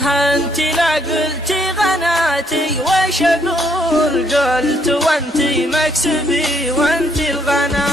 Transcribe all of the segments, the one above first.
انتي لا قلتي غناتي وش اقول، قلت وانتي مكسبي وانتي الغنا.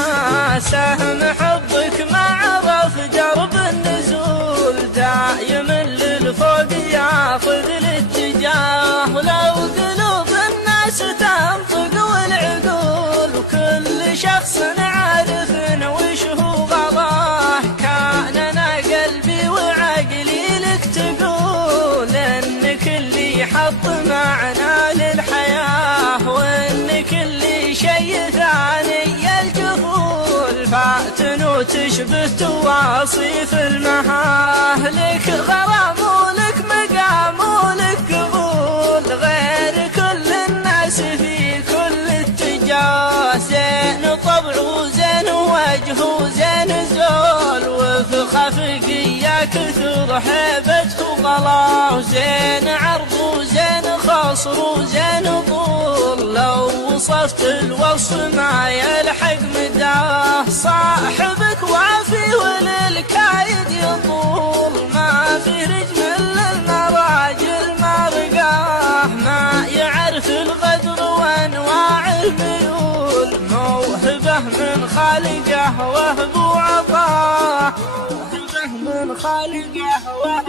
سهم حبك ما عرف درب النزول، دايم للفوق ياخذ الاتجاه. ولو قلوب الناس تنطق والعقول، وكل شخص عارف وش هو غضاه. كان انا قلبي وعقلي لك تقول، انك اللي حط معنا للحياة، وانك اللي شي ثاني الجفول. فاتن وتشبه تواصيف المهاه، لك غرام ولك مقام ولك قبول، غير كل الناس في كل اتجاه. زين طبع وزين وجه وزين زول، وفي خفقية كثر هيبته وغلا. وزين عرض وزين خصر وزين طول، لو وصفت الوصف ما يلحق مداه. صاحبك وافي وللكايد يطول، ما في رجم للمراجل ما رقاه. ما يعرف الغدر وانواع الميول، موهبه من خالقه وهب وعطاه. موهبه من خالقه وهب